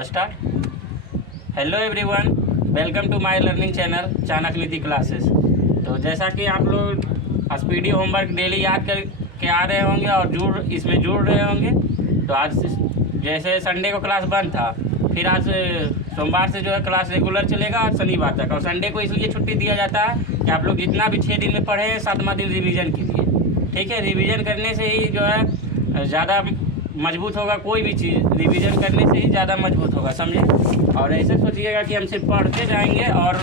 Start. Hello everyone, welcome to my learning channel Chanakya Niti classes. तो जैसा कि आप लोग स्पीडी होमवर्क डेली याद कर के आ रहे होंगे और इसमें जुड़ रहे होंगे। तो आज जैसे संडे को क्लास बंद था, फिर आज सोमवार से जो है क्लास रेगुलर चलेगा और शनिवार तक। और संडे को इसलिए छुट्टी दिया जाता है कि आप लोग जितना भी 6 दिन में पढ़े हैं 7वां दिन रिवीजन कीजिए। ठीक है, रिवीजन करने से ही जो है ज़्यादा मजबूत होगा। कोई भी चीज़ रिवीजन करने से ही ज़्यादा मजबूत होगा, समझे। और ऐसे सोचिएगा कि हम सिर्फ पढ़ते जाएंगे और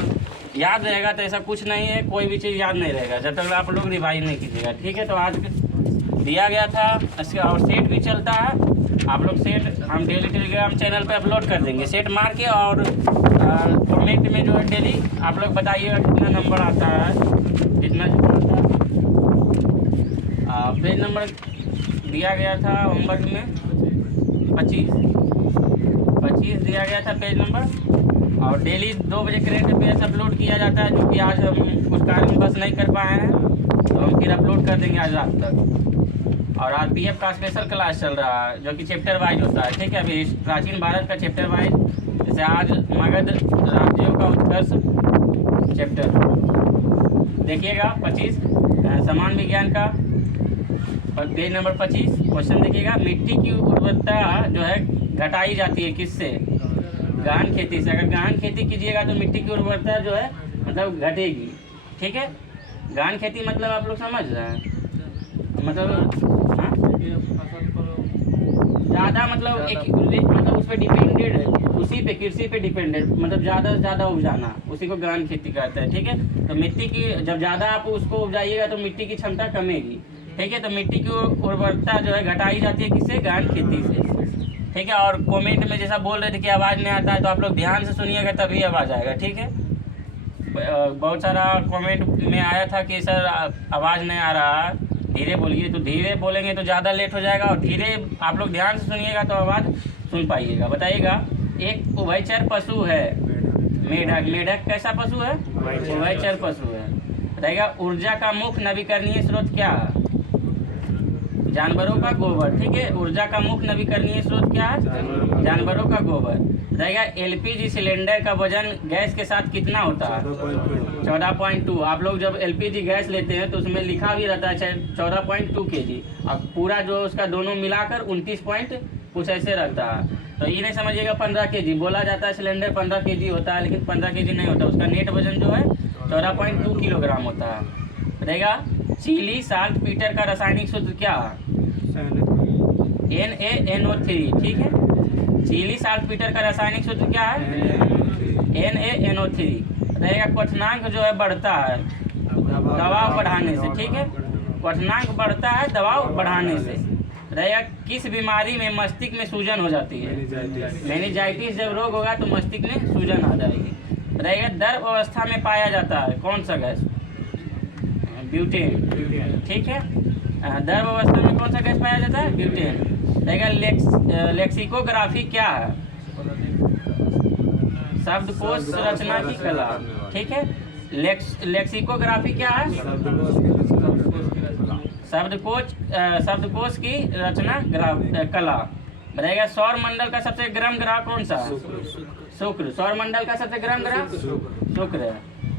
याद रहेगा, तो ऐसा कुछ नहीं है। कोई भी चीज़ याद नहीं रहेगा जब तक आप लोग रिवाइज नहीं कीजिएगा। ठीक है, तो आज दिया गया था इसका, और सेट भी चलता है। आप लोग सेट हम डेली टेलीग्राम चैनल पे अपलोड कर देंगे सेट मार के। और कमेंट में जो है डेली आप लोग बताइएगा कितना नंबर आता है, जितना पेज नंबर दिया गया था होमवर्क में 25 दिया गया था पेज नंबर। और डेली 2 बजे करेंट अफेयर्स अपलोड किया जाता है, जो कि आज हम कुछ कारण बस नहीं कर पाए हैं, तो हम फिर अपलोड कर देंगे आज रात तक। और आरपीएफ का स्पेशल क्लास चल रहा है, जो कि चैप्टर वाइज होता है। ठीक है, अभी प्राचीन भारत का चैप्टर वाइज, जैसे आज मगध राज्यों का उत्कर्ष चैप्टर देखिएगा 25। समान विज्ञान का पेज नंबर 25 क्वेश्चन देखिएगा। मिट्टी की उर्वरता जो है घटाई जाती है किससे? गहन खेती से। अगर गहन खेती कीजिएगा तो मिट्टी की उर्वरता जो है मतलब घटेगी। ठीक है, गहन खेती मतलब आप लोग समझ रहे हैं, मतलब ज़्यादा मतलब मतलब उस पर डिपेंडेड है, उसी पे कृषि पे डिपेंडेड, मतलब ज़्यादा से ज़्यादा उपजाना, उसी को गहन खेती कहते हैं। ठीक है, तो मिट्टी की जब ज़्यादा आप उसको उपजाइएगा तो मिट्टी की क्षमता कमेगी। ठीक है, तो मिट्टी की उर्वरता जो है घटाई जाती है किससे? गहन खेती से। ठीक है, और कमेंट में जैसा बोल रहे थे कि आवाज़ नहीं आता है, तो आप लोग ध्यान से सुनिएगा तभी आवाज़ आएगा। ठीक है, बहुत सारा कमेंट में आया था कि सर आवाज़ नहीं आ रहा, धीरे बोलिए। तो धीरे बोलेंगे तो ज़्यादा लेट हो जाएगा, और धीरे आप लोग ध्यान से सुनिएगा तो आवाज़ सुन पाइएगा। बताइएगा, एक उभयचर पशु है मेढक। मेढक कैसा पशु है? उभयचर पशु है। बताइएगा, ऊर्जा का मुख्य नवीकरणीय स्रोत क्या है? जानवरों का गोबर। ठीक है, ऊर्जा का मुख्य नवीकरणीय स्रोत क्या है? जानवरों का गोबर। बताइएगा, एलपीजी सिलेंडर का वजन गैस के साथ कितना होता है? 14.2। आप लोग जब एलपीजी गैस लेते हैं तो उसमें लिखा भी रहता है 14.2 kg, और पूरा जो उसका दोनों मिलाकर 29 पॉइंट कुछ ऐसे रहता है। तो ये नहीं समझिएगा 15 kg बोला जाता है, सिलेंडर 15 kg होता है, लेकिन 15 kg नहीं होता। उसका नेट वजन जो है 14.2 किलोग्राम होता है। बताइएगा, चिली साल्ट पीटर का रासायनिक सूत्र क्या है? NaNO3। ठीक है, चिली साल्ट पीटर का रासायनिक सूत्र क्या है? NaNO3। बताइएगा, क्वथनांक जो है बढ़ता है दबाव बढ़ाने से। ठीक है, क्वथनांक बढ़ता है दबाव बढ़ाने से। बताइएगा, किस बीमारी में मस्तिष्क में सूजन हो जाती है? मेनिंजाइटिस जब रोग होगा तो मस्तिष्क में सूजन आ जाएगी। बताइएगा, द्रव अवस्था में पाया जाता है कौन सा गैस? ब्यूटेन। ठीक है, द्रव अवस्था में कौन सा गैस पाया जाता है? ब्यूटेन। देखिए, लेक्सिकोग्राफी क्या है? शब्दकोश रचना की कला। ठीक है, लेक्सिकोग्राफी क्या है? शब्दकोश की रचना कला। बताइएगा, सौर मंडल का सबसे गर्म ग्रह कौन सा है? शुक्र। सौर मंडल का सबसे गर्म ग्रह शुक्र है।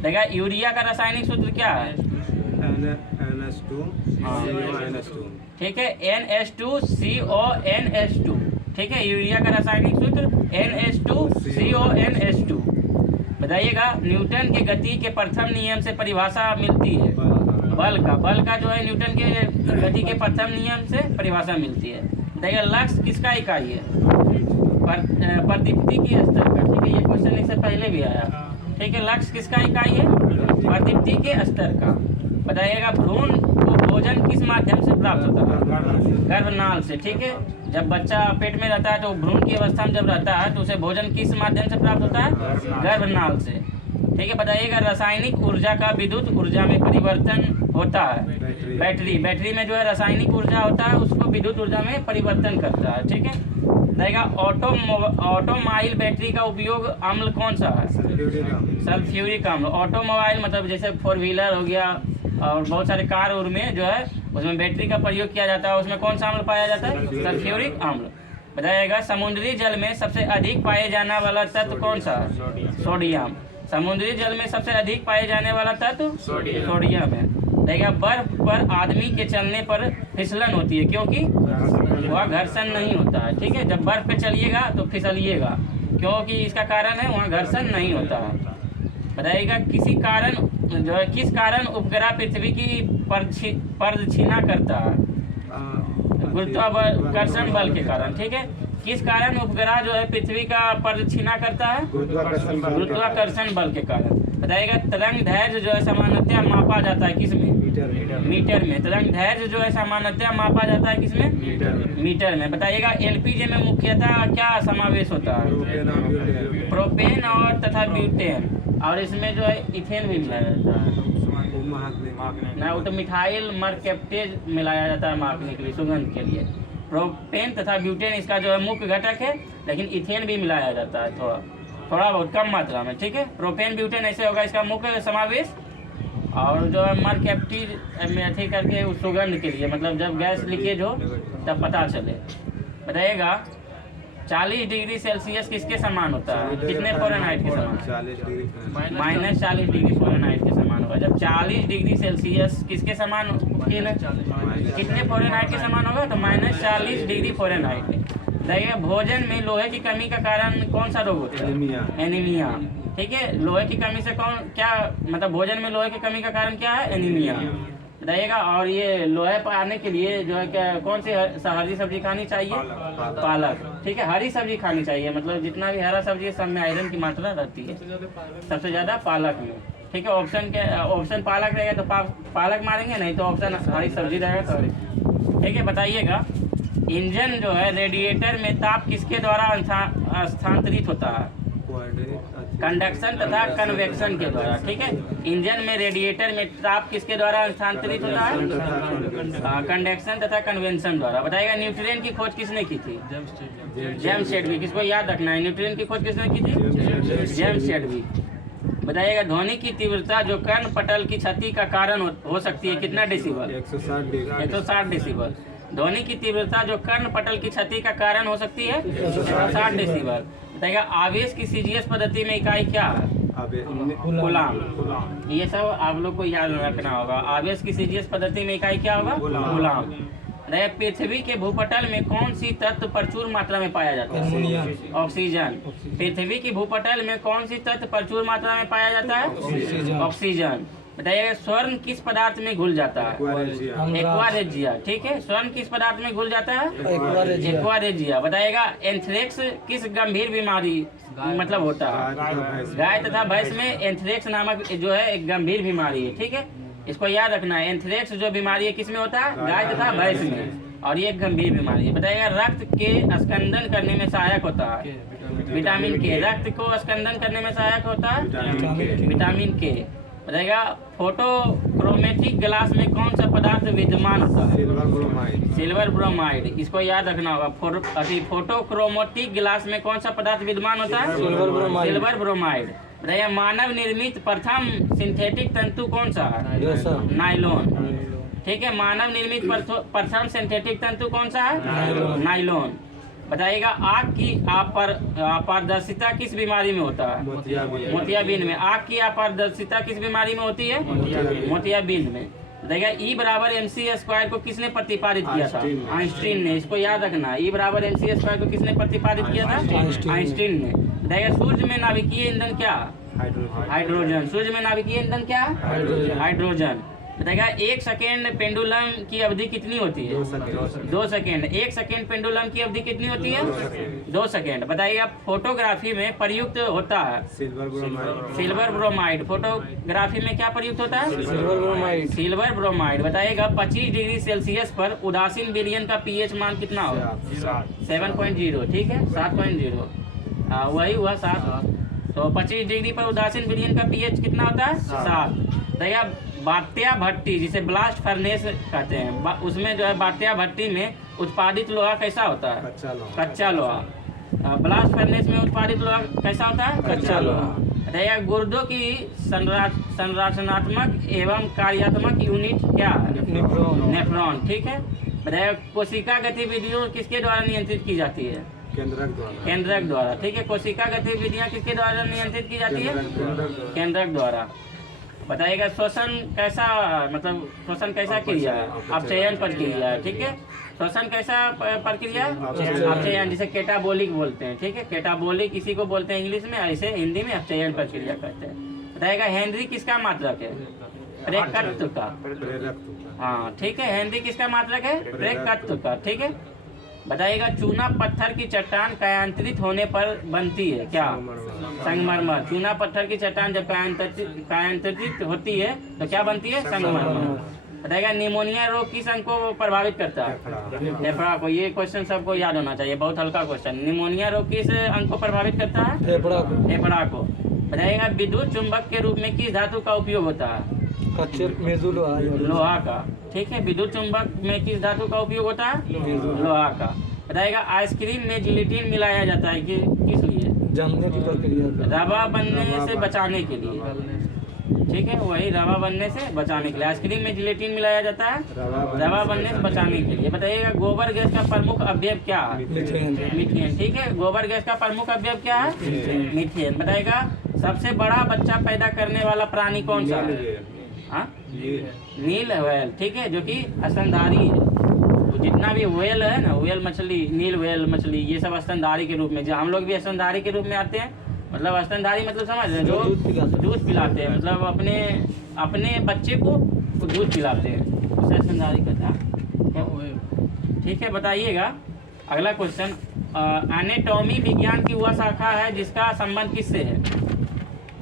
देखिएगा, यूरिया का रासायनिक सूत्र क्या है? NH2CO ठीक है, NH2CONH2। ठीक है, यूरिया का रासायनिक सूत्र NH2CONH2। बताइएगा, न्यूटन के गति के प्रथम नियम से परिभाषा मिलती है बल का जो है न्यूटन के गति के प्रथम नियम से परिभाषा मिलती है। बताइएगा, लक्ष्य किसका इकाई है? प्रदीप्ति की स्तर का। ठीक है, ये क्वेश्चन इससे पहले भी आया। ठीक है, लक्ष्य किसका इकाई है? प्रदीप्ति के स्तर का। बताइएगा, भ्रूण को भोजन किस माध्यम से प्राप्त होता है? गर्भनाल से। ठीक है, जब बच्चा पेट में रहता है तो भ्रूण की अवस्था में जब रहता है तो उसे भोजन किस माध्यम से प्राप्त होता है? गर्भनाल से। ठीक है, बताइएगा, रासायनिक ऊर्जा का विद्युत ऊर्जा में परिवर्तन होता है? बैटरी में जो है रासायनिक ऊर्जा होता है, उसको विद्युत ऊर्जा में परिवर्तन करता है। ठीक है, बताइएगा, ऑटोमोबाइल बैटरी का उपयोग अम्ल कौन सा है? सल्फ्यूरिक अम्ल। ऑटोमोबाइल मतलब जैसे 4 व्हीलर हो गया, और बहुत सारे कार उर में जो है उसमें बैटरी का प्रयोग किया जाता है, उसमें कौन सा अम्ल पाया जाता है? सल्फ्यूरिक अम्ल। बताइएगा समुद्री जल में सबसे अधिक पाए जाने वाला तत्व कौन सा? सोडियम। समुद्री जल में सबसे अधिक पाए जाने वाला तत्व सोडियम है। देखिए बर्फ पर आदमी के चलने पर फिसलन होती है क्योंकि वहाँ घर्षण नहीं होता है। ठीक है, जब बर्फ पे चलिएगा तो फिसलिएगा क्योंकि इसका कारण है वहाँ घर्षण नहीं होता है। बताइएगा किस कारण उपग्रह पृथ्वी की प्रदक्षिणा करता है? गुरुत्वाकर्षण बल के कारण। ठीक है, किस कारण उपग्रह जो है पृथ्वी का प्रदक्षिणा करता है? गुरुत्वाकर्षण बल के कारण। बताइएगा तरंग दैर्घ्य जो है सामान्यतः मापा जाता है किसमें? मीटर में। तरंग दैर्घ्य जो है सामान्यतः मापा जाता है किसमें? मीटर में। बताइएगा एलपीजी में मुख्यतः क्या समावेश होता है? प्रोपेन और तथा ब्यूटेन, और इसमें जो है इथेन भी मिलाया जाता है ना, वो तो मिथाइल मरकैप्टेज मिलाया जाता है मापने के लिए, सुगंध के लिए। प्रोपेन तथा ब्यूटेन इसका जो है मुख्य घटक है, लेकिन इथेन भी मिलाया जाता है थोड़ा बहुत कम मात्रा में। ठीक है, प्रोपेन ब्यूटेन ऐसे होगा इसका मुख्य समावेश, और जो है मरकैप्टेज में अथी करके उस सुगंध के लिए, मतलब जब गैस लीकेज हो तब पता चले। बताइएगा 40 डिग्री सेल्सियस किसके समान होता है? कितने फ़ारेनहाइट के समान? -40 डिग्री फ़ारेनहाइट के समान होगा। जब 40 डिग्री सेल्सियस किसके समान कितने फ़ारेनहाइट के समान होगा? तो -40 डिग्री फ़ारेनहाइट। देखिए भोजन में लोहे की कमी का कारण कौन सा रोग होता है? एनीमिया। ठीक है, लोहे की कमी से मतलब भोजन में लोहे की कमी का कारण क्या है? एनीमिया। बताइएगा, और ये लोहे पाने के लिए जो है क्या कौन सी हरी सब्जी खानी चाहिए? पालक। ठीक है, हरी सब्जी खानी चाहिए, मतलब जितना भी हरा सब्जी है सब में आयरन की मात्रा रहती है, सबसे ज़्यादा पालक में। ठीक है, ऑप्शन पालक रहेगा तो पालक मारेंगे, नहीं तो ऑप्शन हरी सब्जी रहेगा तो। ठीक है, बताइएगा इंजन जो है रेडिएटर में ताप किसके द्वारा स्थानांतरित होता है? कंडक्शन तथा कन्वेक्शन के द्वारा। ठीक है, इंजन में रेडिएटर में ताप किसके द्वारा स्थानांतरित होता है? कंडक्शन तथा कन्वेक्शन द्वारा। बताइएगा न्यूट्रिएंट की खोज किसने की थी? James Chadwick. किसको याद रखना है, न्यूट्रिएंट की खोज किसने की थी? James Chadwick. बताइएगा ध्वनि की तीव्रता जो कर्ण पटल की क्षति का कारण हो सकती है कितना डेसिबल? 160 डेसिबल। ध्वनि की तीव्रता जो कर्ण पटल की क्षति का कारण हो सकती है 160 डेसिबल। बताइएगा आवेश की सीजीएस पद्धति में इकाई क्या है? कूलाम। ये सब आप लोग को याद रखना होगा। आवेश की सीजीएस पद्धति में इकाई क्या होगा? कूलाम। पृथ्वी के भूपटल में कौन सी तत्व प्रचुर मात्रा में पाया जाता है? ऑक्सीजन। पृथ्वी की भूपटल में कौन सी तत्व प्रचुर मात्रा में पाया जाता है? ऑक्सीजन। बताइएगा स्वर्ण किस पदार्थ में घुल जाता है? Aqua regia. ठीक है, स्वर्ण किस पदार्थ में घुल जाता है? Aqua regia. बताइएगा एंथ्रेक्स किस गंभीर बीमारी मतलब होता है? गाय तथा भैंस में एंथ्रेक्स नामक जो है एक गंभीर बीमारी है। ठीक है, इसको याद रखना है। एंथ्रेक्स जो बीमारी है किस में होता है? गाय तथा भैंस में, और ये एक गंभीर बीमारी है। बताइएगा रक्त के स्कंदन करने में सहायक होता है विटामिन के। रक्त को स्कंदन करने में सहायक होता है विटामिन के। बताइएगा फोटोक्रोमेटिक ग्लास में कौन सा पदार्थ विद्यमान होता है? Silver bromide. इसको याद रखना होगा। फोटोक्रोमेटिक ग्लास में कौन सा पदार्थ विद्यमान होता है? Silver bromide. बताइए मानव निर्मित प्रथम सिंथेटिक तंतु कौन सा है? नायलॉन। ठीक है, मानव निर्मित प्रथम सिंथेटिक तंतु कौन सा है? नायलॉन। बताइएगा आँख की अपारदर्शिता किस बीमारी में होता है? मोतियाबिंद में। आँख की अपारदर्शिता किस बीमारी में होती है? मोतियाबिंद में। बताइएगा E=mc² को किसने प्रतिपादित किया था? आइंस्टीन ने। इसको याद रखना, E=mc² को किसने प्रतिपादित किया था? आइंस्टीन ने। बताइएगा सूर्य में नाभिकीय ईंधन क्या? हाइड्रोजन। सूर्य में नाभिकीय ईंधन क्या? हाइड्रोजन। बताइएगा 1 सेकेंड पेंडुलम की अवधि कितनी होती है? 2 सेकेंड। 1 सेकेंड पेंडुलम की अवधि कितनी होती है? 2 सेकेंड। बताइएगा फोटोग्राफी में प्रयुक्त होता है सिल्वर ब्रोमाइड। फोटोग्राफी में क्या प्रयुक्त होता है? Silver bromide. बताइएगा 25 डिग्री सेल्सियस पर उदासीन विलयन का पीएच मान कितना होगा? 7.0। ठीक है, 7.0 वही हुआ 7। तो 25 डिग्री पर उदासीन विलयन का पीएच कितना होता है? 7। बताइएगा बात्या भट्टी जिसे ब्लास्ट फर्नेस कहते हैं, उसमें जो है बात्या भट्टी में उत्पादित लोहा कैसा होता है? कच्चा लोहा। ब्लास्ट फर्नेस में उत्पादित लोहा कैसा होता है? कच्चा लोहा। बताइएगा गुर्दों की संरचनात्मक एवं कार्यात्मक यूनिट क्या है? नेफ्रॉन। ठीक है, बताइएगा कोशिका गतिविधियों किसके द्वारा नियंत्रित की जाती है? केंद्रक द्वारा। केंद्रक द्वारा। ठीक है, कोशिका गतिविधियां किसके द्वारा नियंत्रित की जाती है? केंद्रक द्वारा। बताइएगा श्वसन कैसा, मतलब श्वसन कैसा क्रिया है? अपचयन प्रक्रिया है। ठीक है, श्वसन कैसा प्रक्रिया? अपचयन, जिसे केटाबोलिक बोलते हैं। ठीक है, केटाबोलिक इसी को बोलते हैं इंग्लिश में, ऐसे हिंदी में अपचयन प्रक्रिया कहते हैं। बताइएगा हेनरी किसका मात्रक है? प्रेरकत्व का। हाँ ठीक है, हेनरी किसका मात्रक है? प्रेरकत्व का। ठीक है, बताइएगा चूना पत्थर की चट्टान कायांतरित होने पर बनती है क्या? संगमरमर। चूना पत्थर की चट्टान जब कायांतरित होती है तो क्या बनती है? संगमरमर। बताइएगा निमोनिया रोग किस अंग को प्रभावित करता है? फेफड़ा को। ये क्वेश्चन सबको याद होना चाहिए, बहुत हल्का क्वेश्चन। निमोनिया रोग किस अंग को प्रभावित करता है? फेफड़ा को। बताइएगा विद्युत चुंबक के रूप में किस धातु का उपयोग होता है? लोहा का। ठीक है, विद्युत चुंबक में किस धातु का उपयोग होता है? लोहा का। बताइएगा आइसक्रीम में जिलेटिन मिलाया जाता है किस लिए? जमने की प्रक्रिया। रवा बनने से बचाने के लिए। ठीक है, वही रवा बनने से बचाने के लिए आइसक्रीम में जिलेटिन मिलाया जाता है, रवा बनने से बचाने के लिए। बताइएगा गोबर गैस का प्रमुख अवयव क्या है? मीथेन। ठीक है, गोबर गैस का प्रमुख अवयव क्या है? मीथेन। बताइएगा सबसे बड़ा बच्चा पैदा करने वाला प्राणी कौन सा है? हाँ, नील व्हेल। ठीक है, जो कि स्तनधारी है। तो जितना भी व्हेल है ना, व्हेल मछली, नील व्हेल मछली, ये सब स्तनधारी के रूप में, जो हम लोग भी स्तनधारी के रूप में आते हैं। मतलब स्तनधारी मतलब समझ रहे हैं, जो दूध पिलाते हैं, मतलब अपने बच्चे को दूध पिलाते हैं, उसे स्तनधारी कहता है। ठीक है, बताइएगा अगला क्वेश्चन। एनाटॉमी विज्ञान की वह शाखा है जिसका संबंध किससे है?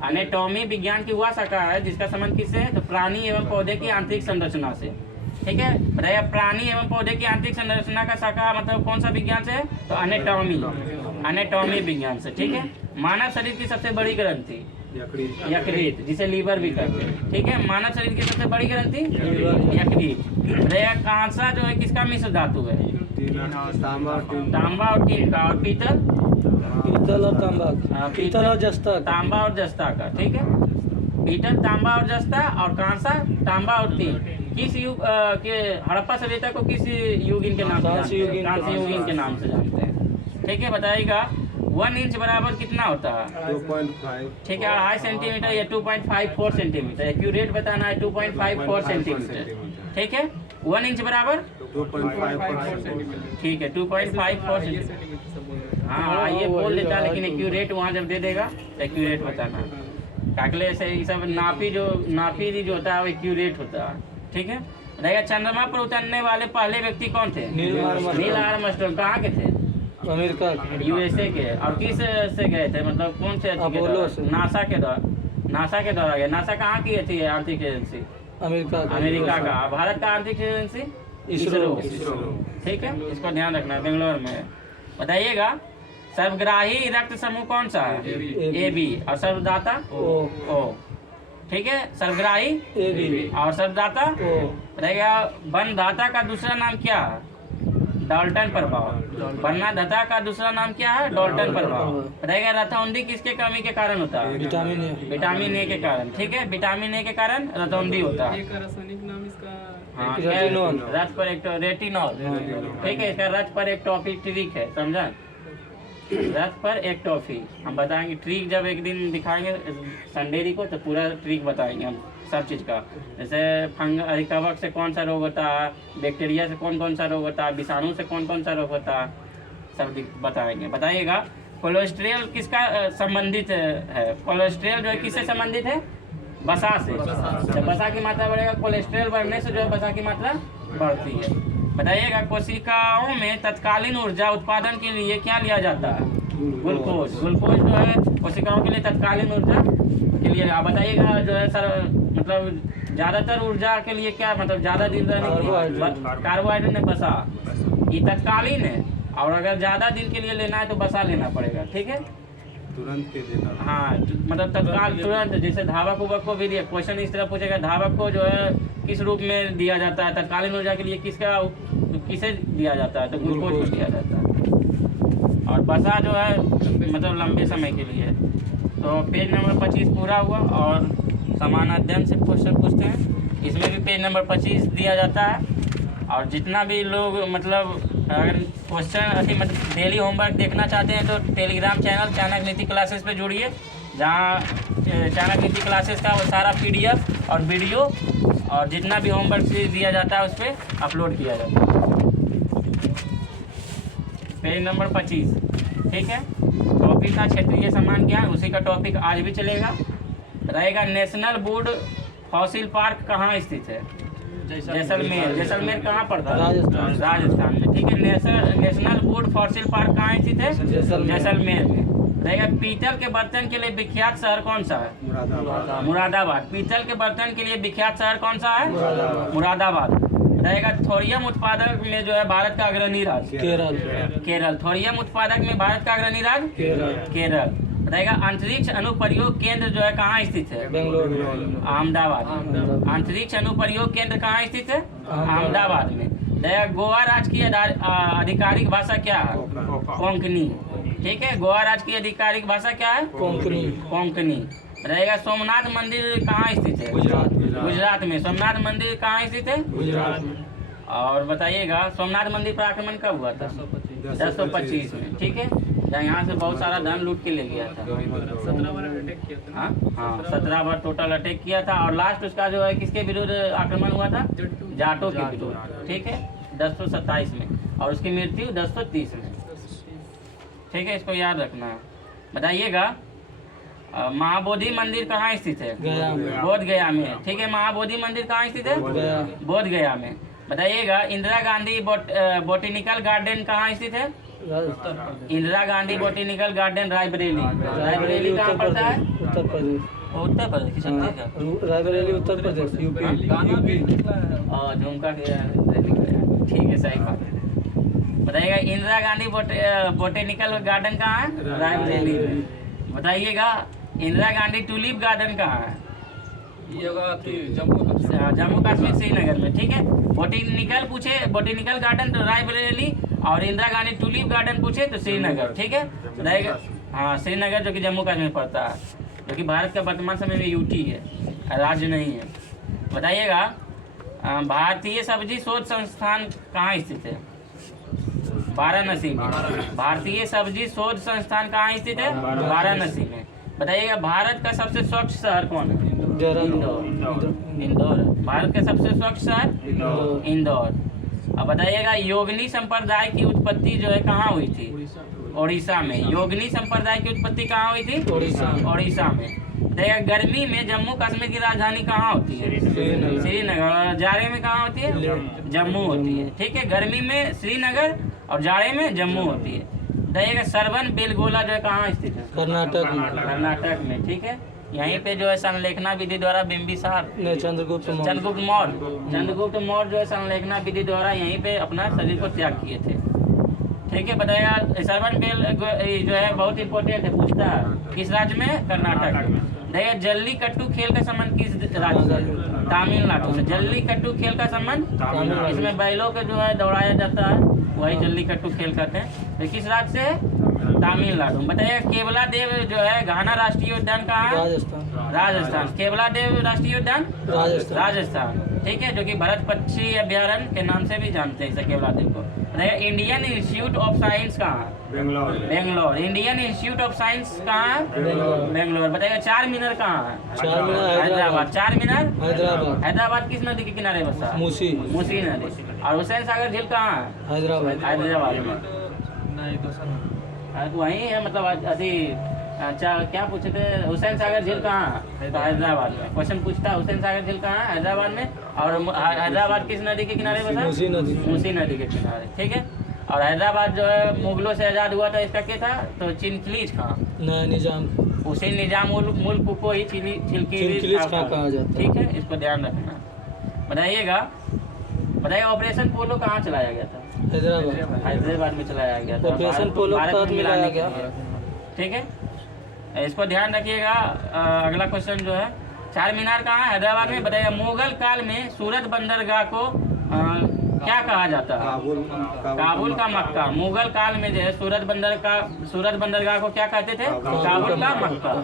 एनाटॉमी विज्ञान की वह शाखा है जिसका संबंध किससे है? तो प्राणी एवं पौधे की आंतरिक संरचना से। ठीक है, बताइए प्राणी एवं पौधे की आंतरिक संरचना का शाखा मतलब कौन सा विज्ञान से है? तो एनाटॉमी विज्ञान से। ठीक है, मानव शरीर की सबसे बड़ी ग्रंथि यकृत, जिसे लीवर भी कहते हैं। ठीक है, मानव शरीर की सबसे बड़ी ग्रंथि यकृत। बताइए कांसा जो है किसका मिश्र धातु है? तांबा और टीन का। और पीतल और तांबा। पीतल और जस्ता। तांबा और जस्ता का। ठीक है, पीतल, तांबा और जस्ता, और कांसा, तांबा और टीन। किस युग के हड़प्पा सभ्यता को किस युगीन के नाम से जानते हैं? कांस्य युगीन के नाम से जानते हैं। ठीक है, बताइएगा 1 इंच बराबर कितना होता है? 2.5। ठीक है, 2.5 सेंटीमीटर या 2.54 सेंटीमीटर। एक्यूरेट बताना है 2.54 सेंटीमीटर। ठीक है, 1 इंच बराबर 2.54 सेंटीमीटर। ठीक है, 2.54 सेंटीमीटर। हाँ, ये बोल देता है, लेकिन एक्यूरेट वहाँ जब दे देगा तो एक्यूरेट बताना है। काकले से ये सब नापी जो होता है वो एक्यूरेट होता है। ठीक है, बताइएगा चंद्रमा पर उतरने वाले पहले व्यक्ति कौन थे? Neil Armstrong. कहाँ के थे? अमेरिका, यूएसए के। और किस से गए थे, मतलब कौन से? नासा के द्वारा गए। नासा कहाँ की थी आर्थिक एजेंसी? अमेरिका का। भारत का आर्थिक एजेंसी इसरो। ठीक है, इसको ध्यान रखना है, बेंगलोर में। बताइएगा सर्वग्राही रक्त समूह कौन सा है? AB। और सर्वदाता? O। ठीक है, सर्वग्राही AB और सर्वदाता O। बताइएगा वनदाता का दूसरा नाम क्या है? डाल्टन प्रभाव। वनदाता का दूसरा नाम क्या है? डाल्टन प्रभाव। बताइएगा रतौंधी किसके कमी के कारण होता है? विटामिन ए के कारण। ठीक है, विटामिन ए के कारण रतौंधी होता है। रासायनिक नाम इसका? हाँ, रथ पर एक रेटिनॉल। ठीक है, इसका रथ पर एक टॉपिक ट्रिक है, समझा? रथ पर एक टॉफी हम बताएंगे। ट्रिक जब एक दिन दिखाएंगे संडे को, तो पूरा ट्रिक बताएंगे हम सब चीज़ का। जैसे कवक से कौन सा रोग होता है, बैक्टीरिया से कौन सा रोग होता है, विषाणु से कौन सा रोग होता है, सब बताएंगे। बताइएगा कोलेस्ट्रॉल किसका संबंधित है? कोलेस्ट्रॉल जो है किससे संबंधित है? वसा से। जब वसा की मात्रा बढ़ेगा, कोलेस्ट्रॉल बढ़ने से जो है वसा की मात्रा बढ़ती है। बताइएगा कोशिकाओं में तत्कालीन ऊर्जा उत्पादन के लिए क्या लिया जाता है? ग्लूकोज। ग्लूकोज जो है कोशिकाओं के लिए तत्कालीन ऊर्जा के लिए। आप बताइएगा जो है सर, मतलब ज़्यादातर ऊर्जा के लिए क्या, मतलब ज़्यादा दिन रहने के लिए कार्बोहाइड्रेट ने वसा, ये तत्कालीन है। और अगर ज़्यादा दिन के लिए लेना है तो वसा लेना पड़ेगा। ठीक है, तुरंत के देना। हाँ, मतलब तत्काल तुरंत। जैसे धावक उवक को भी दिया क्वेश्चन इस तरह पूछेगा, धावक को जो है किस रूप में दिया जाता है? तत्कालीन ऊर्जा के लिए किसे दिया जाता है? तो ग्लूकोज को दिया जाता है। और वसा जो है मतलब लंबे समय के लिए। तो पेज नंबर 25 पूरा हुआ। और समान अध्ययन से क्वेश्चन पूछते हैं, इसमें भी पेज नंबर 25 दिया जाता है। और जितना भी लोग मतलब अगर क्वेश्चन अभी मतलब डेली होमवर्क देखना चाहते हैं तो टेलीग्राम चैनल चाणक्य नीति क्लासेस पे जुड़िए, जहाँ चाणक्य नीति क्लासेस का वो सारा PDF और वीडियो और जितना भी होमवर्क दिया जाता है उस पर अपलोड किया जाता है। पेज नंबर 25, ठीक है। टॉपिक था क्षेत्रीय समान ज्ञान, उसी का टॉपिक आज भी चलेगा रहेगा। नेशनल वुड फॉसिल पार्क कहाँ स्थित है? जैसलमेर। जैसलमेर कहाँ पड़ता है? राजस्थान में, ठीक है। नेशनल वुड फॉसिल पार्क कहाँ स्थित है? जैसलमेर में रहेगा। पीतल के बर्तन के लिए विख्यात शहर कौन सा है? मुरादाबाद। पीतल के बर्तन के लिए विख्यात शहर कौन सा है? मुरादाबाद रहेगा। थोरियम उत्पादक में जो है भारत का अग्रणी राज्य? केरल। थोरियम उत्पादक में भारत का अग्रणी राज्य? केरल रहेगा। अंतरिक्ष अनुप्रयोग केंद्र जो है कहाँ स्थित है? अहमदाबाद। अंतरिक्ष अनुप्रयोग केंद्र कहाँ स्थित है? अहमदाबाद में रहेगा। गोवा राज्य की आधिकारिक भाषा क्या है? कोंकणी, ठीक है। गोवा राज्य की आधिकारिक भाषा क्या है? कोंकणी रहेगा। सोमनाथ मंदिर कहाँ स्थित है? गुजरात में। सोमनाथ मंदिर कहाँ स्थित है? और बताइएगा सोमनाथ मंदिर पर आक्रमण कब हुआ था? 1025 में, ठीक है। यहाँ से बहुत सारा धन लूट के ले गया था। 17 बार अटैक किया था। हाँ, 17 बार टोटल अटैक किया था। और लास्ट उसका जो है किसके विरुद्ध आक्रमण हुआ था? जाटों के विरुद्ध, ठीक है, 1027 में। और उसकी मृत्यु 1030 में, ठीक है। इसको याद रखना है। बताइएगा महाबोधि मंदिर कहाँ स्थित है? बोध गया में, ठीक है। महाबोधि मंदिर कहाँ स्थित है? बोध गया में। बताइएगा इंदिरा गांधी बोटेनिकल गार्डन कहाँ स्थित है? इंदिरा गांधी बोटेनिकल गार्डन रायबरेली कहाँ पड़ता है? उत्तर प्रदेश। रायबरेली उत्तर प्रदेश, यूपी। और झुमका, ठीक है, सही बात है। बताइएगा इंदिरा गांधी बोटेनिकल गार्डन कहाँ है? रायबरेली में। बताइएगा इंदिरा गांधी टूलिप गार्डन कहाँ है? जम्मू कश्मीर, श्रीनगर में, ठीक है। बोटेनिकल गार्डन तो रायबरेली और इंदिरा गांधी टूलिप गार्डन पूछे तो श्रीनगर, ठीक है रहेगा। हाँ, श्रीनगर जो कि जम्मू कश्मीर पड़ता है, जो कि भारत का वर्तमान समय में यूटी है, राज्य नहीं है। बताइएगा भारतीय सब्जी शोध संस्थान कहाँ स्थित है? वाराणसी में। भारतीय सब्जी शोध संस्थान कहाँ स्थित है? वाराणसी में। बताइएगा भारत का सबसे स्वच्छ शहर कौन है? इंदौर। भारत का सबसे स्वच्छ शहर इंदौर। अब बताइएगा योगिनी संप्रदाय की उत्पत्ति जो है कहाँ हुई थी? ओडिशा में। योगिनी संप्रदाय की उत्पत्ति कहाँ हुई थी? ओडिशा में। बताइएगा गर्मी में जम्मू कश्मीर की राजधानी कहाँ होती है? श्रीनगर। और जाड़े में कहाँ होती है? जम्मू होती है, ठीक है। गर्मी में श्रीनगर और जाड़े में जम्मू होती है। बताइएगा सरवन बेलगोला जो है कहाँ स्थित है? कर्नाटक में, ठीक है। यहीं पे जो है संलेखना विधि द्वारा बिंबिसार चंद्रगुप्त मौर्य जो है संलेखना विधि द्वारा यहीं पे अपना शरीर को त्याग किए थे, ठीक है। बताइएगा सरवन बेल जो है बहुत इंपॉर्टेंट है, पूछता है किस राज्य में? कर्नाटक। देखिए जल्लीकट्टू खेल का संबंध किस राज्य से? तमिलनाडु से। जल्लीकट्टू खेल का संबंध, इसमें बैलों को जो है दौड़ाया जाता है, वही जल्लीकट्टू खेल कहते हैं। तो किस राज्य से? तमिलनाडु। बताइए केवला देव जो है घाना राष्ट्रीय उद्यान कहाँ है? राजस्थान। केवला देव राष्ट्रीय उद्यान राजस्थान, ठीक है, जो कि भरत पक्षी अभ्यारण्य के नाम से भी जानते हैं केवला देव को। इंडियन इंस्टीट्यूट ऑफ साइंस कहाँ है? Bangalore. Indian institute of science कहाँ है? बेंगलोर। बताइएगा चार मीनार कहाँ है? हैदराबाद। चार मीनार हैदराबाद किस नदी के किनारे बसा? मूसी नदी। और हुसैन सागर झील कहाँ है? हैदराबाद में। वही है, मतलब अभी क्या पूछे थे? हुसैन सागर झील कहाँ है? तो हैदराबाद में। क्वेश्चन पूछता है हुसैन सागर झील कहाँ है? हैदराबाद में। और हैदराबाद किस नदी के किनारे बसा? मूसी नदी के किनारे, ठीक है। और हैदराबाद जो है मुगलों से आज़ाद हुआ था, इसका क्या था? तो चिनखिलीज खां, निजाम, उसी निजाम मुल्क को ही चिनखिलीज खां कहा जाता है, ठीक है। इसको ध्यान रखना। बताइए ऑपरेशन पोलो कहाँ चलाया गया था? हैदराबाद में चलाया गया था, ऑपरेशन पोलो भारत में मिलाने के लिए, ठीक है। इसको ध्यान रखिएगा। अगला क्वेश्चन जो है चार मीनार कहाँ है? हैदराबाद में। बताइएगा मुगल काल में सूरत बंदरगाह को क्या कहा जाता है? काबुल का मक्का। मुगल काल में जो है सूरत बंदरगाह को क्या कहते थे? काबुल का मक्का।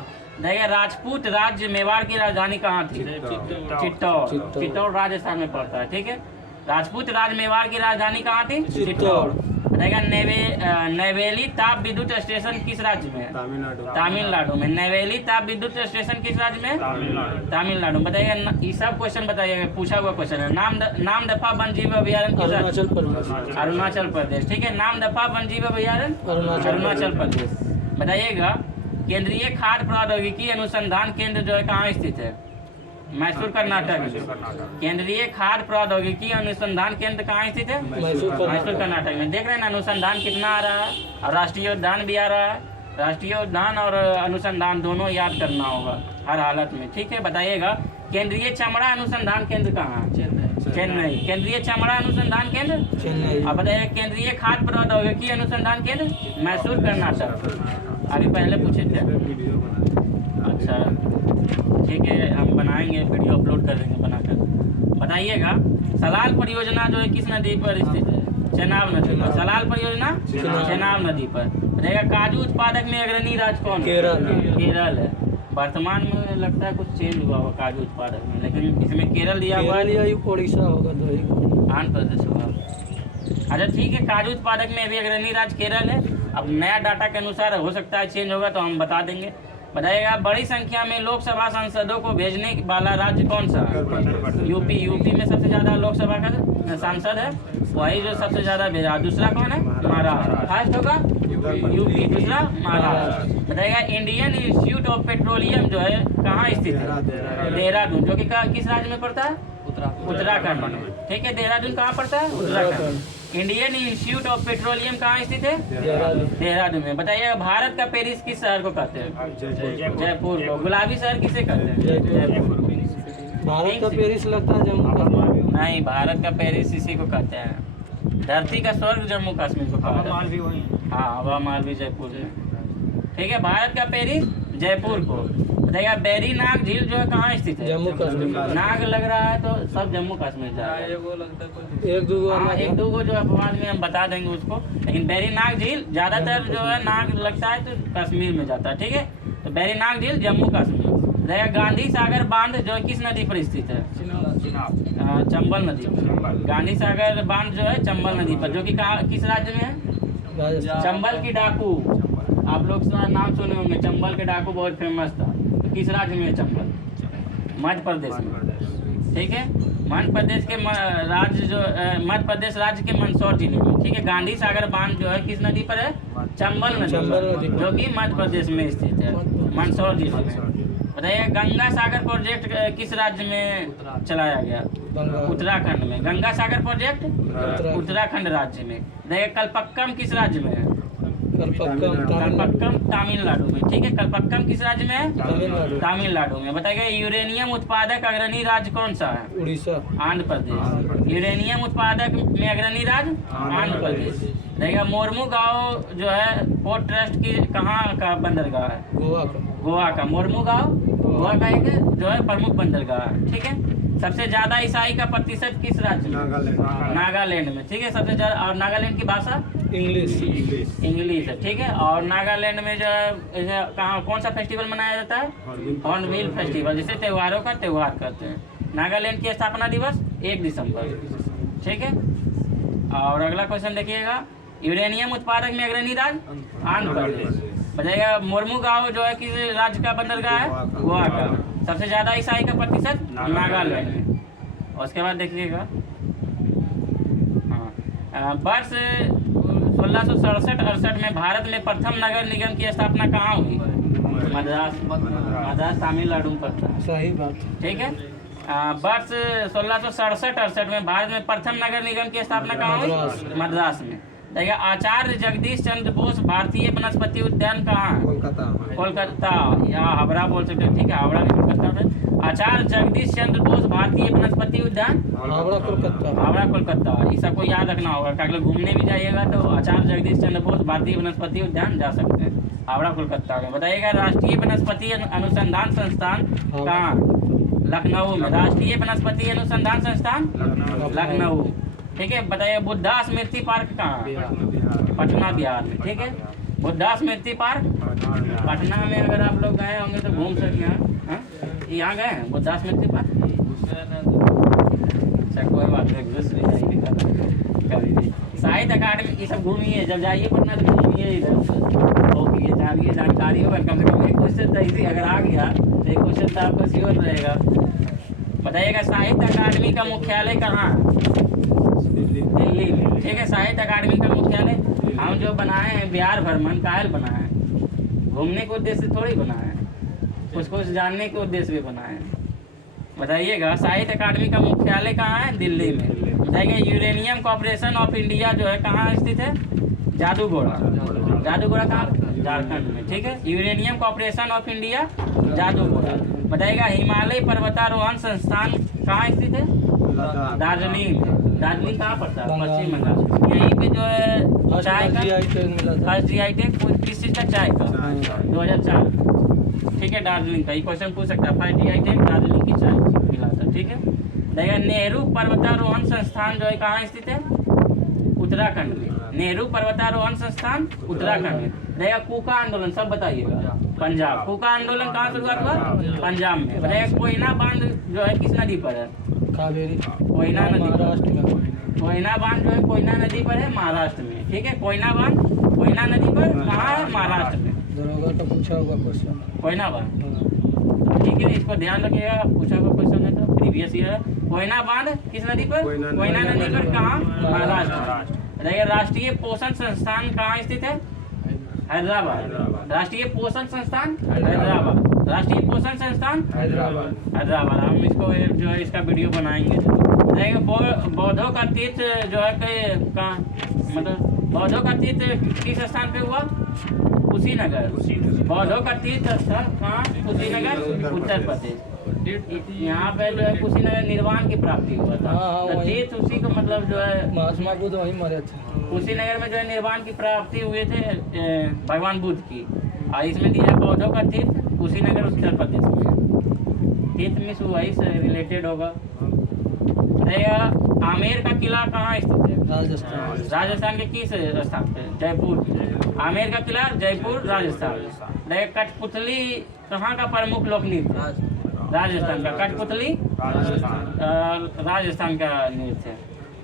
देखिए राजपूत राज्य मेवाड़ की राजधानी कहाँ थी? चित्तौड़। चित्तौड़ राजस्थान में पड़ता है, ठीक है। राजपूत राज मेवाड़ की राजधानी कहाँ थी? चित्तौड़। बताइएगा नेवेली ताप विद्युत स्टेशन किस राज्य में है? तमिलनाडु। तमिलनाडु में। नेवेली ताप विद्युत स्टेशन किस राज्य में? तमिलनाडु। बताइएगा, ये सब क्वेश्चन बताइएगा, पूछा हुआ क्वेश्चन है। नाम दफा वन जीव अभयारण्य किस राज्य? अरुणाचल प्रदेश। अरुणाचल प्रदेश। ठीक है, नाम दफा वन जीव अभयारण्य अरुणाचल प्रदेश। बताइएगा, केंद्रीय खाद्य प्रौद्योगिकी अनुसंधान केंद्र जो है कहाँ स्थित है? मैसूर कर्नाटक में। केंद्रीय खाद्य प्रौद्योगिकी अनुसंधान केंद्र कहाँ स्थित है? मैसूर कर्नाटक में। देख रहे हैं ना, अनुसंधान कितना आ रहा है और राष्ट्रीय उद्यान भी आ रहा है। राष्ट्रीय उद्यान और अनुसंधान दोनों याद करना होगा हर हालत में। ठीक है, बताइएगा, केंद्रीय चमड़ा अनुसंधान केंद्र कहाँ है? चेन्नई। केंद्रीय चमड़ा अनुसंधान केंद्र चेन्नई। अब बताइए, केंद्रीय खाद्य प्रौद्योगिकी अनुसंधान केंद्र मैसूर कर्नाटक। अभी पहले पूछे थे। वीडियो बना। अच्छा ठीक है, हम बनाएंगे, वीडियो अपलोड कर देंगे बनाकर। बताइएगा, सलाल परियोजना जो है किस नदी पर स्थित है? चेनाब नदी पर। सलाल परियोजना चेनाब नदी पर। बताइएगा, काजू उत्पादक में अग्रणी राज्य कौन है? केरल है। वर्तमान में लगता है कुछ चेंज हुआ होगा काजू उत्पादक में, लेकिन इसमें केरल दिया हुआ है, केरल उड़ीसा होगा तो एक। आंध्र प्रदेश होगा। अच्छा ठीक है, काजू उत्पादक में अभी अग्रणी राज्य केरल है। अब नया डाटा के अनुसार हो सकता है चेंज होगा तो हम बता देंगे। बताइएगा, बड़ी संख्या में लोकसभा सांसदों को भेजने वाला राज्य कौन सा है? यूपी। यूपी में सबसे ज्यादा लोकसभा का सांसद है, वही जो सबसे ज्यादा भेजा। दूसरा कौन है? महाराष्ट्र। फर्स्ट होगा यूपी, दूसरा महाराष्ट्र। बताइएगा, इंडियन इंस्टीट्यूट ऑफ पेट्रोलियम जो है कहाँ स्थित है? देहरादून। जो कि किस राज्य में पड़ता है? उत्तराखंड में। ठीक है, देहरादून कहाँ पड़ता है? Uttarakhand. Indian institute of petroleum कहाँ स्थित है? देहरादून में। बताइए, भारत का पेरिस किस शहर को कहते हैं? जयपुर को। गुलाबी शहर किसे कहते हैं? जयपुर। भारत का पेरिस लगता है जम्मू कश्मीर। नहीं, भारत का पेरिस इसी को कहते हैं। धरती का स्वर्ग जम्मू कश्मीर को कहते हैं। हाँ, हवा महल भी जयपुर में। ठीक है, भारत का पेरिस जयपुर को। बताइएगा, बेरी नाग झील जो है कहाँ स्थित है? जम्मू कश्मीर। नाग लग रहा है तो सब जम्मू कश्मीर जा रहा है। एक दो को जो अपवाद में हम बता देंगे उसको, लेकिन बेरी नाग झील ज्यादातर जो है नाग लगता है तो कश्मीर में जाता है। ठीक है, तो बेरी नाग झील जम्मू कश्मीर। गांधी सागर बांध जो है किस नदी पर स्थित है? चंबल नदी पर। गांधी सागर बांध जो है चंबल नदी पर, जो कि किस राज्य में है? चंबल की डाकू। आप लोग नाम सुने होंगे, चंबल के डाकू बहुत फेमस था। तो किस राज्य में है चंबल? मध्य प्रदेश में। ठीक है, मध्य प्रदेश के राज्य जो मध्य प्रदेश राज्य के मंदसौर जिले में। ठीक है, गांधी सागर बांध जो है किस नदी पर है? चंबल नदी पर, जो कि मध्य प्रदेश में स्थित है, मंदसौर जिले में। बताइए, गंगा सागर प्रोजेक्ट किस राज्य में चलाया गया? उत्तराखंड में। गंगा सागर प्रोजेक्ट उत्तराखंड राज्य में। देखिए, कलपक्कम किस राज्य में है? कलपक्कम तमिलनाडु में। ठीक है, कलपक्कम किस राज्य में है? तमिलनाडु में। बताइए, यूरेनियम उत्पादक अग्रणी राज्य कौन सा है? उड़ीसा। आंध्र प्रदेश। यूरेनियम उत्पादक में अग्रणी राज्य आंध्र प्रदेश। देखिएगा, मोरमू गांव जो है पोर्ट ट्रस्ट की कहाँ का बंदरगाह है? गोवा का। मोरमू गांव गोवा का एक जो है प्रमुख बंदरगाह है। ठीक है, सबसे ज्यादा ईसाई का प्रतिशत किस राज्य में? नागालैंड में। ठीक है, सबसे ज्यादा। और नागालैंड की भाषा इंग्लिश है। ठीक है, और नागालैंड में जो है कहाँ कौन सा फेस्टिवल मनाया जाता है? हॉर्नबिल फेस्टिवल, जिसे त्योहारों का त्योहार कहते हैं। नागालैंड की स्थापना दिवस 1 दिसंबर। ठीक है, और अगला क्वेश्चन देखिएगा, यूरेनियम उत्पादक में अग्रणी राज्य आंध्र प्रदेश। बताइएगा, मोरमू गांव जो है किस राज्य का बंदरगाह है? गोवा का। सबसे ज्यादा ईसाई का प्रतिशत नागालैंड में। और उसके बाद देखिएगा, वर्ष 1667-68 में भारत में प्रथम नगर निगम की स्थापना कहाँ हुई? मद्रास तमिलनाडु पर था। सही बात। ठीक है, वर्ष 1667-68 में भारत में प्रथम नगर निगम की स्थापना कहाँ हुई? मद्रास में। देखिए, आचार्य जगदीश चंद्र बोस भारतीय वनस्पति उद्यान कहाँ है? कोलकाता या हावड़ा बोल सकते हैं। ठीक है, हावड़ा भी कोलकाता में। आचार्य जगदीश चंद्र बोस भारतीय वनस्पति उद्यान हावड़ा कोलकाता। ये सबको याद रखना होगा। अगर घूमने भी जाइएगा तो आचार्य जगदीश चंद्र बोस भारतीय वनस्पति उद्यान जा सकते हैं, हावड़ा कोलकाता में। बताइएगा, राष्ट्रीय वनस्पति अनुसंधान संस्थान कहाँ? लखनऊ में। राष्ट्रीय वनस्पति अनुसंधान संस्थान लखनऊ। ठीक है, बताइए, बुद्धा स्मृति पार्क कहाँ? पटना बिहार में। ठीक है, बुद्धा स्मृति पार्क पटना में। अगर आप लोग गए होंगे तो घूम सकते हैं। यहाँ गए हैं बुद्धा स्मृति पार्क? अच्छा कोई बात नहीं, घुस नहीं जाएगी कभी भी। साहित्य अकादमी ये सब घूमिए, जब जाइए पटना तो घूमिए इधर, ओके ये जानिए, जानकारी होगा कम से कम। एक क्वेश्चन तो इसी अगर आ गया तो एक क्वेश्चन तो आपका श्योर रहेगा। बताइएगा साहित्य अकादमी का मुख्यालय कहाँ है? दिल्ली में, ठीक है। साहित्य अकादमी का मुख्यालय हम जो बनाए हैं बिहार भ्रमण कायल बनाए हैं, घूमने के उद्देश्य से थोड़ी बनाए हैं, कुछ जानने के उद्देश्य भी बनाए हैं। बताइएगा साहित्य अकादमी का मुख्यालय कहाँ है? दिल्ली में। बताइएगा यूरेनियम कॉर्पोरेशन ऑफ इंडिया जो है कहाँ स्थित है? जादूगोड़ा। जादूगोड़ा कहाँ? झारखंड में, ठीक है। Uranium corporation of India Jaduguda. बताइएगा हिमालय पर्वतारोहण संस्थान कहाँ स्थित है? दार्जिलिंग में। दार्जिलिंग कहाँ पड़ता है? पश्चिम बंगाल। यहीं पे जो है चाय का फर्स्ट GI टैग किस चीज़ का? चाय का 2004, ठीक है। दार्जिलिंग का ये क्वेश्चन पूछ सकता है, फर्स्ट GI टैग दार्जिलिंग की चाय मिला था, ठीक है। देखिए नेहरू पर्वतारोहण संस्थान जो है कहाँ स्थित है? उत्तराखंड में। नेहरू पर्वतारोहण संस्थान उत्तराखंड में। देखिए कूका आंदोलन सब बताइएगा, पंजाब। कूका आंदोलन कहाँ शुरुआत हुआ? पंजाब में। बताइए कोयना बांध जो है किस नदी पर है? कावेरी। कोयना नदी, महाराष्ट्र में। कोयना बांध जो है कोयना नदी पर है, महाराष्ट्र में, ठीक है। कोयना बांध कोयना नदी पर कहाँ है? महाराष्ट्र में। दरोगा का पूछा होगा क्वेश्चन। कोयना बांध, ठीक है, इसको ध्यान रखिएगा, पूछा हुआ क्वेश्चन है तो प्रीवियस ईयर है। कोयना बांध किस नदी पर? कोयना नदी पर कहाँ? महाराष्ट्र। बताइए राष्ट्रीय पोषण संस्थान कहाँ स्थित है? हैदराबाद। राष्ट्रीय पोषण संस्थान हैदराबाद। राष्ट्रीय पोषण संस्थान हैदराबाद। हम इसको जो है इसका वीडियो बनाएंगे। बताइएगा बौद्धों का तीर्थ जो है कहाँ, मतलब बौद्धों का तीर्थ किस स्थान पे हुआ? कुशीनगर। बौद्धों का तीर्थ स्थल कहाँ? कुशीनगर, उत्तर प्रदेश। यहाँ पे जो है कुशीनगर निर्वाण की प्राप्ति हुआ था, तो तीर्थ उसी को मतलब जो है महात्मा बुद्ध वहीं मरे थे। कुशीनगर में जो है निर्वाण की प्राप्ति हुए थे भगवान बुद्ध की। और इसमें दिया बौद्धों का तीर्थ कुशीनगर उत्तर प्रदेश में। तीर्थ मिस वही से रिलेटेड होगा। आमेर का किला कहाँ स्थित है? राजस्थान। राजस्थान के किस स्थान पे? जयपुर। आमेर का किला जयपुर राजस्थान। कठपुतली कहाँ का प्रमुख लोक नृत्य? राजस्थान का। कठपुतली राजस्थान का नृत्य है,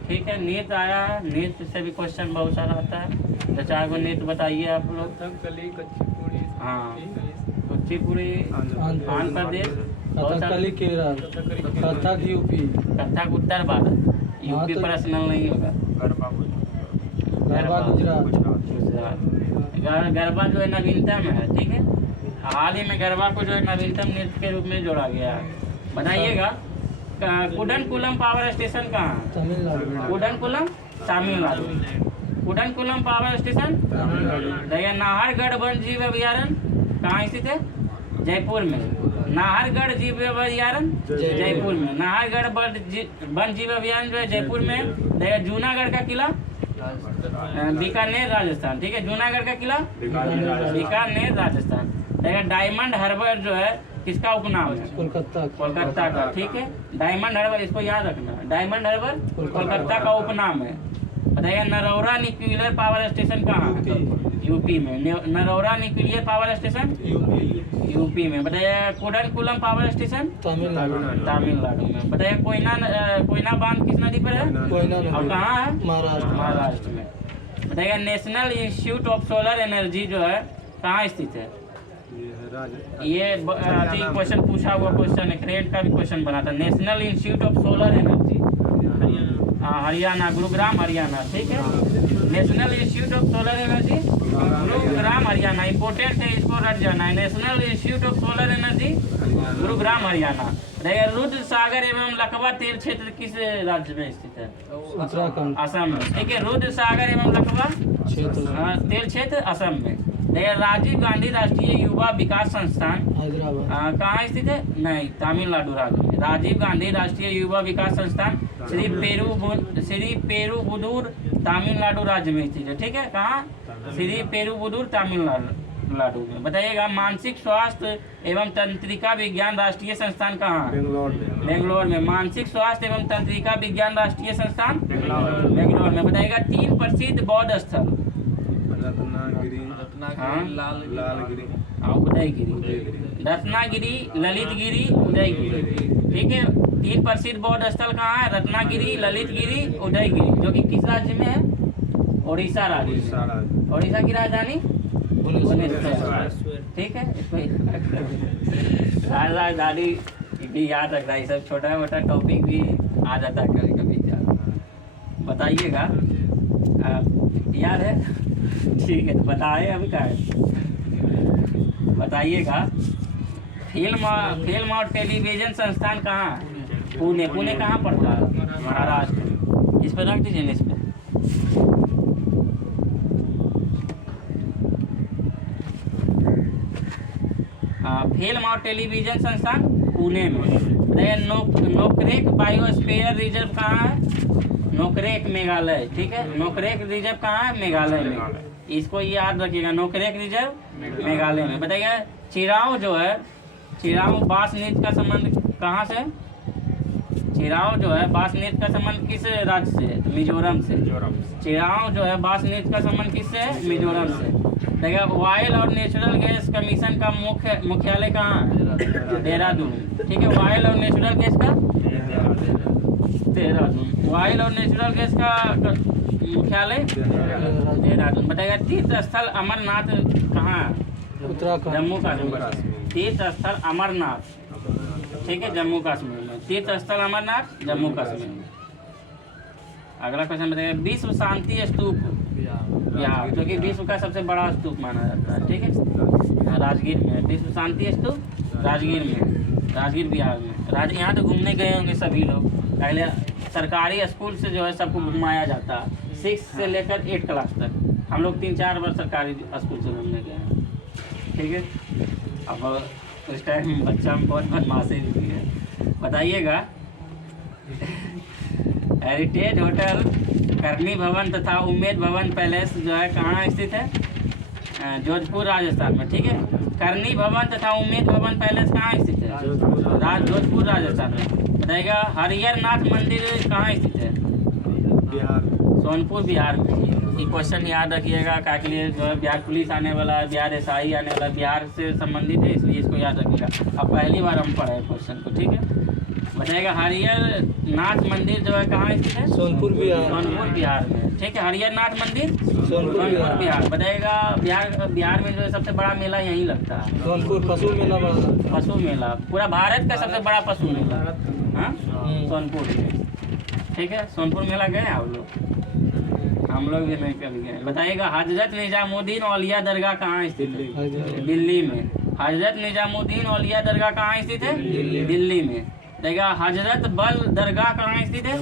ठीक है। नृत्य आया है, नृत्य से भी क्वेश्चन बहुत सारा आता है। तो 4 गो नृत्य बताइए आप लोग। हाँ, कुचिपुड़ी आंध्र प्रदेश, कथकली केरल, कथक यूपी, कथक उत्तर भारत, यूपी पर्सनल नहीं होगा। गरबा गुजरात। गरबा जो है नवीनतम है, ठीक है। हाल ही में गरबा को जो है नवीनतम नृत्य के रूप में जोड़ा गया है। बताइएगा कुडनकुलम पावर स्टेशन कहाँ है? तमिलनाडु। कुडनकुलम तमिलनाडु। कुडनकुलम पावर स्टेशन देखिए। नाहरगढ़ वन जीव अभयारण्य कहाँ स्थित है? जयपुर में। नाहरगढ़ जीव अभयारण्य जयपुर में। नाहरगढ़ वन जीव अभयारण्य जो है जयपुर में। देखिए जूनागढ़ का किला बीकानेर राजस्थान, ठीक है। जूनागढ़ का किला बीकानेर राजस्थान। देखिए डायमंड हार्बर जो है किसका उपनाम है? कोलकाता का, ठीक है। डायमंड हार्बर इसको याद रखना, डायमंड हार्बर कोलकाता का उपनाम है। बताइए नरौरा न्यूक्लियर पावर स्टेशन कहाँ है? यूपी में। Narora nuclear power station UP में। बताइए कुडनकुलम पावर स्टेशन तमिलनाडु में। बताइए कोयना बांध किस नदी पर है? और कहाँ है? महाराष्ट्र में। बताइए national institute of solar energy जो है कहाँ स्थित है? ये क्वेश्चन पूछा हुआ क्वेश्चन है, क्रेड का भी क्वेश्चन बना था। National institute of solar energy Haryana, Gurugram Haryana, ठीक है। National institute of solar energy Gurugram Haryana. Important है, इसको रट जाना है। National institute of solar energy Gurugram Haryana. Rudra Sagar एवं लकवा तेल क्षेत्र किस राज्य में स्थित है? उत्तराखंड, असम में, ठीक है। रुद्र सागर एवं लकवा तेल क्षेत्र असम में। राजीव गांधी राष्ट्रीय युवा विकास संस्थान हैदराबाद कहाँ स्थित है? नहीं, तमिलनाडु राज्य में। राजीव गांधी राष्ट्रीय युवा विकास संस्थान श्री पेरुबुदूर तमिलनाडु राज्य में स्थित है, ठीक है। कहाँ? श्री पेरुबुदूर तमिलनाडु में। बताइएगा मानसिक स्वास्थ्य एवं तंत्रिका विज्ञान राष्ट्रीय संस्थान कहाँ है? बेंगलोर में। मानसिक स्वास्थ्य एवं तंत्रिका विज्ञान राष्ट्रीय संस्थान बेंगलोर में। बताइएगा 3 प्रसिद्ध बौद्ध स्थल। रत्नागिरी, हाँ? लालगिरी, उदयगिरी, रत्नागिरी, ललितगिरी, उदयगिरी। ठीक है, 3 प्रसिद्ध बौद्ध स्थल कहाँ है? रत्नागिरी, ललितगिरी, उदयगिरी, जो कि किस राज्य में है? उड़ीसा राज्य में। उड़ीसा की राजधानी भुवनेश्वर। ठीक है, राजधानी भी याद रखना, ये सब छोटा मोटा टॉपिक भी आ जाता है कभी कभी। बताइएगा, याद है? ठीक है, तो बताए हम क्या है, बताइएगा। फिल्म और टेलीविजन संस्थान कहाँ है? पुणे। पुणे कहाँ पड़ता है? महाराष्ट्र। इस पर रख दीजिए ना, इस पर। फिल्म और टेलीविजन संस्थान पुणे में। नोकरेक बायोस्फीयर रिजर्व कहाँ है? नोकरेक मेघालय। ठीक है, नोकरेक रिजर्व कहाँ है? मेघालय में। इसको याद रखिएगा, नोकरेक रिजर्व मेघालय में। बताइएगा, चिराव जो है, चिराव बांस नृत्य का संबंध कहाँ से? चिराव जो है बांस नृत्य का संबंध किस राज्य से है? तो मिजोरम से। चिराव जो है बांस नृत्य का संबंध किससे है? मिजोरम से। देखिए, ऑयल और नेचुरल गैस कमीशन का मुख्यालय कहाँ है? देहरादून। ठीक है, ऑयल और नेचुरल गैस का देहरादून। ऑयल और नेचुरल गैस का मुख्यालय देहरादून। बताइएगा, तीर्थ स्थल अमरनाथ कहाँ है? उत्तराखंड, जम्मू कश्मीर। तीर्थ स्थल अमरनाथ, ठीक है, जम्मू कश्मीर में। तीर्थ स्थल अमरनाथ, जम्मू कश्मीर में। अगला क्वेश्चन बताइए, विश्व शांति स्तूप बिहार, जो कि विश्व का सबसे बड़ा स्तूप माना जाता है। ठीक है, राजगीर में। विश्व शांति स्तूप राजगीर में, राजगीर बिहार में। यहाँ तो घूमने गए होंगे सभी लोग। पहले सरकारी स्कूल से जो है सबको घुमाया जाता है, 6 से लेकर 8 क्लास तक। हम लोग 3-4 बार सरकारी स्कूल से घूमने गए हैं। ठीक है, अब उस टाइम बच्चा में बहुत बदमाशी भी है। बताइएगा, हेरिटेज होटल, करनी भवन तथा उम्मेद भवन पैलेस जो है कहाँ स्थित है? जोधपुर राजस्थान में। ठीक है, करनी भवन तथा उम्मेद भवन पैलेस कहाँ स्थित है? जोधपुर राजस्थान में। बताइएगा, हरिहर नाथ मंदिर कहाँ स्थित है? सोनपुर बिहार में। ये क्वेश्चन याद रखिएगा, क्या के लिए जो है बिहार पुलिस आने वाला है, बिहार SI आने वाला है, बिहार से संबंधित है, इसलिए इसको याद रखिएगा। अब पहली बार हम पढ़े क्वेश्चन को। ठीक है, बताइएगा, हरिहर नाथ मंदिर जो है कहाँ स्थित है? सोनपुर बिहार। सोनपुर बिहार में। ठीक है, हरिहर नाथ मंदिर सोनपुर बिहार। बताइएगा, बिहार में जो है सबसे बड़ा मेला यहीं लगता है, सोनपुर पशु मेला बड़ा। पशु मेला पूरा भारत का सबसे बड़ा पशु मेला। हाँ, सोनपुर में। ठीक है, सोनपुर मेला गए आप लोग? हम लोग भी नहीं कभी गए। बताइएगा, हजरत निजामुद्दीन औलिया दरगाह कहाँ स्थित है? दिल्ली में। हजरत निजामुद्दीन औलिया दरगाह कहाँ स्थित है? दिल्ली में। देखिएगा, हजरत बल दरगाह कहाँ स्थित है?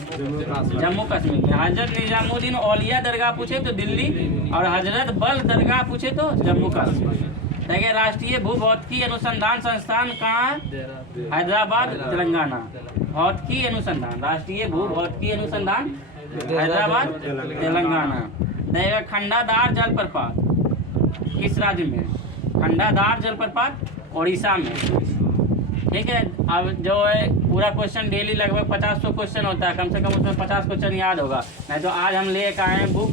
जम्मू कश्मीर में। हजरत निजामुद्दीन औलिया दरगाह पूछे तो दिल्ली, और हजरत बल दरगाह पूछे तो जम्मू कश्मीर। देखिए, राष्ट्रीय भूभौतिकी अनुसंधान संस्थान कहाँ है? हैदराबाद, तेलंगाना। भौतिकी अनुसंधान, राष्ट्रीय भूभौतिकी अनुसंधान हैदराबाद, तेलंगाना। देखिएगा, खंडादार जलप्रपात किस राज्य में? खंडादार जलप्रपात उड़ीसा में। ठीक है, अब जो है पूरा क्वेश्चन डेली लगभग 50-100 क्वेश्चन होता है, कम से कम उसमें 50 क्वेश्चन याद होगा। नहीं तो आज हम लेकर आए हैं बुक,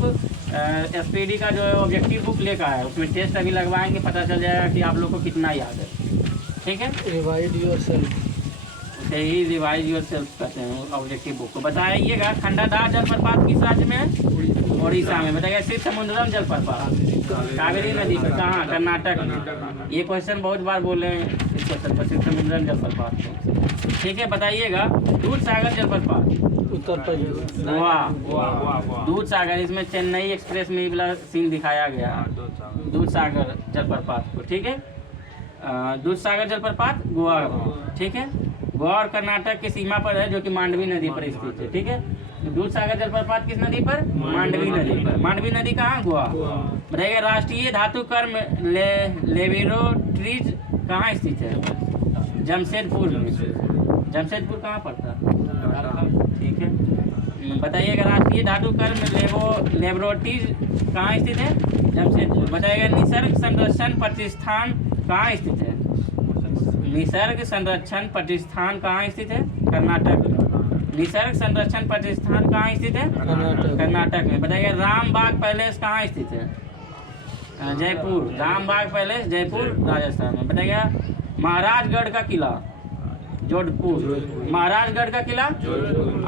SPD का जो है ऑब्जेक्टिव बुक लेकर आए, उसमें टेस्ट अभी लगवाएंगे, पता चल जाएगा कि आप लोग को कितना याद है। ठीक है, रिवाइज योरसेल्फ, उसे ही रिवाइज योरसेल्फ कहते हैं ऑब्जेक्टिव बुक को। बताइएगा, खंडादार जलप्रपात किस राज्य में है? उड़ीसा में। बताइएगा, सिद्धसमुद्रम जलप्रपात कावेरी नदी पर कहाँ? कर्नाटक में। ये क्वेश्चन बहुत बार बोले हैं इस क्वेश्चन पर, सिद्धसमुद्रम जलप्रपात। ठीक है, बताइएगा, दूध सागर जलप्रपात उत्तर प्रदेश, गोवा। दूध सागर, इसमें चेन्नई एक्सप्रेस में वाला सीन दिखाया गया है, दूध सागर जलप्रपात को। ठीक है, दूध सागर जलप्रपात गोवा। ठीक है, गोवा और कर्नाटक की सीमा पर है, जो कि मांडवी नदी पर स्थित है। ठीक है, दूध सागर जलप्रपात किस नदी पर? मांडवी नदी पर। मांडवी नदी कहाँ? गोवा। बताइएगा, राष्ट्रीय धातु कर्म लेबोरेटरीज कहाँ स्थित है? जमशेदपुर में। जमशेदपुर कहाँ पड़ता है? ठीक है, बताइएगा, राष्ट्रीय धातु कर्म लेबोरेटरीज कहाँ स्थित है? जमशेदपुर। बताइएगा, निसर्ग संरक्षण प्रतिष्ठान कहाँ स्थित है? निसर्ग संरक्षण प्रतिष्ठान कहाँ स्थित है? कर्नाटक में। निसर्ग संरक्षण प्रतिष्ठान कहाँ स्थित है? कर्नाटक में। बताइए, रामबाग पैलेस कहाँ स्थित है? जयपुर, रामबाग पैलेस जयपुर राजस्थान में। बताइएगा महाराजगढ़ का किला जोधपुर, महाराजगढ़ का किला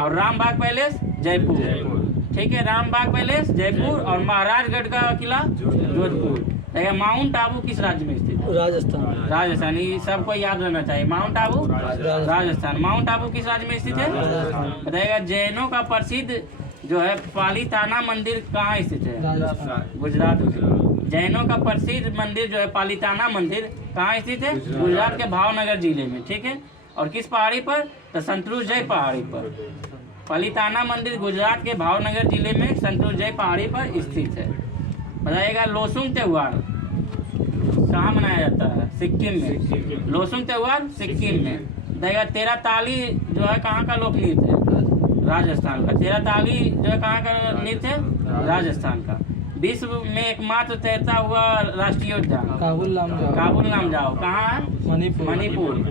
और रामबाग पैलेस जयपुर। ठीक है, रामबाग पैलेस जयपुर और महाराजगढ़ का किला जोधपुर। देखिए माउंट आबू किस राज्य में स्थित है? राजस्थान। राजस्थान, ये सबको याद रहना चाहिए। माउंट आबू राजस्थान। माउंट आबू किस राज्य में स्थित है? बताइएगा जैनों का प्रसिद्ध जो है पालीताना मंदिर कहाँ स्थित है? राजस्थान। गुजरात में। जैनों का प्रसिद्ध मंदिर जो है पालीताना मंदिर कहाँ स्थित है? गुजरात के भावनगर जिले में। ठीक है, और किस पहाड़ी पर? तो संतरुजय पहाड़ी पर। पालीताना मंदिर गुजरात के भावनगर जिले में संतरुजय पहाड़ी पर स्थित है। बताइएगा लोसुंग त्योहार कहाँ मनाया जाता है? सिक्किम में। लोसुंग त्योहार सिक्किम में। बताइएगा तेरह ताली जो है कहाँ का लोक नृत्य है? राजस्थान का। तेरह ताली जो है कहाँ का नृत्य है? राजस्थान का। विश्व में एकमात्र तैरता हुआ राष्ट्रीय उद्यान काबुल नाम जाओ। काबुल नाम जाओ कहाँ है? मणिपुर। मणिपुर।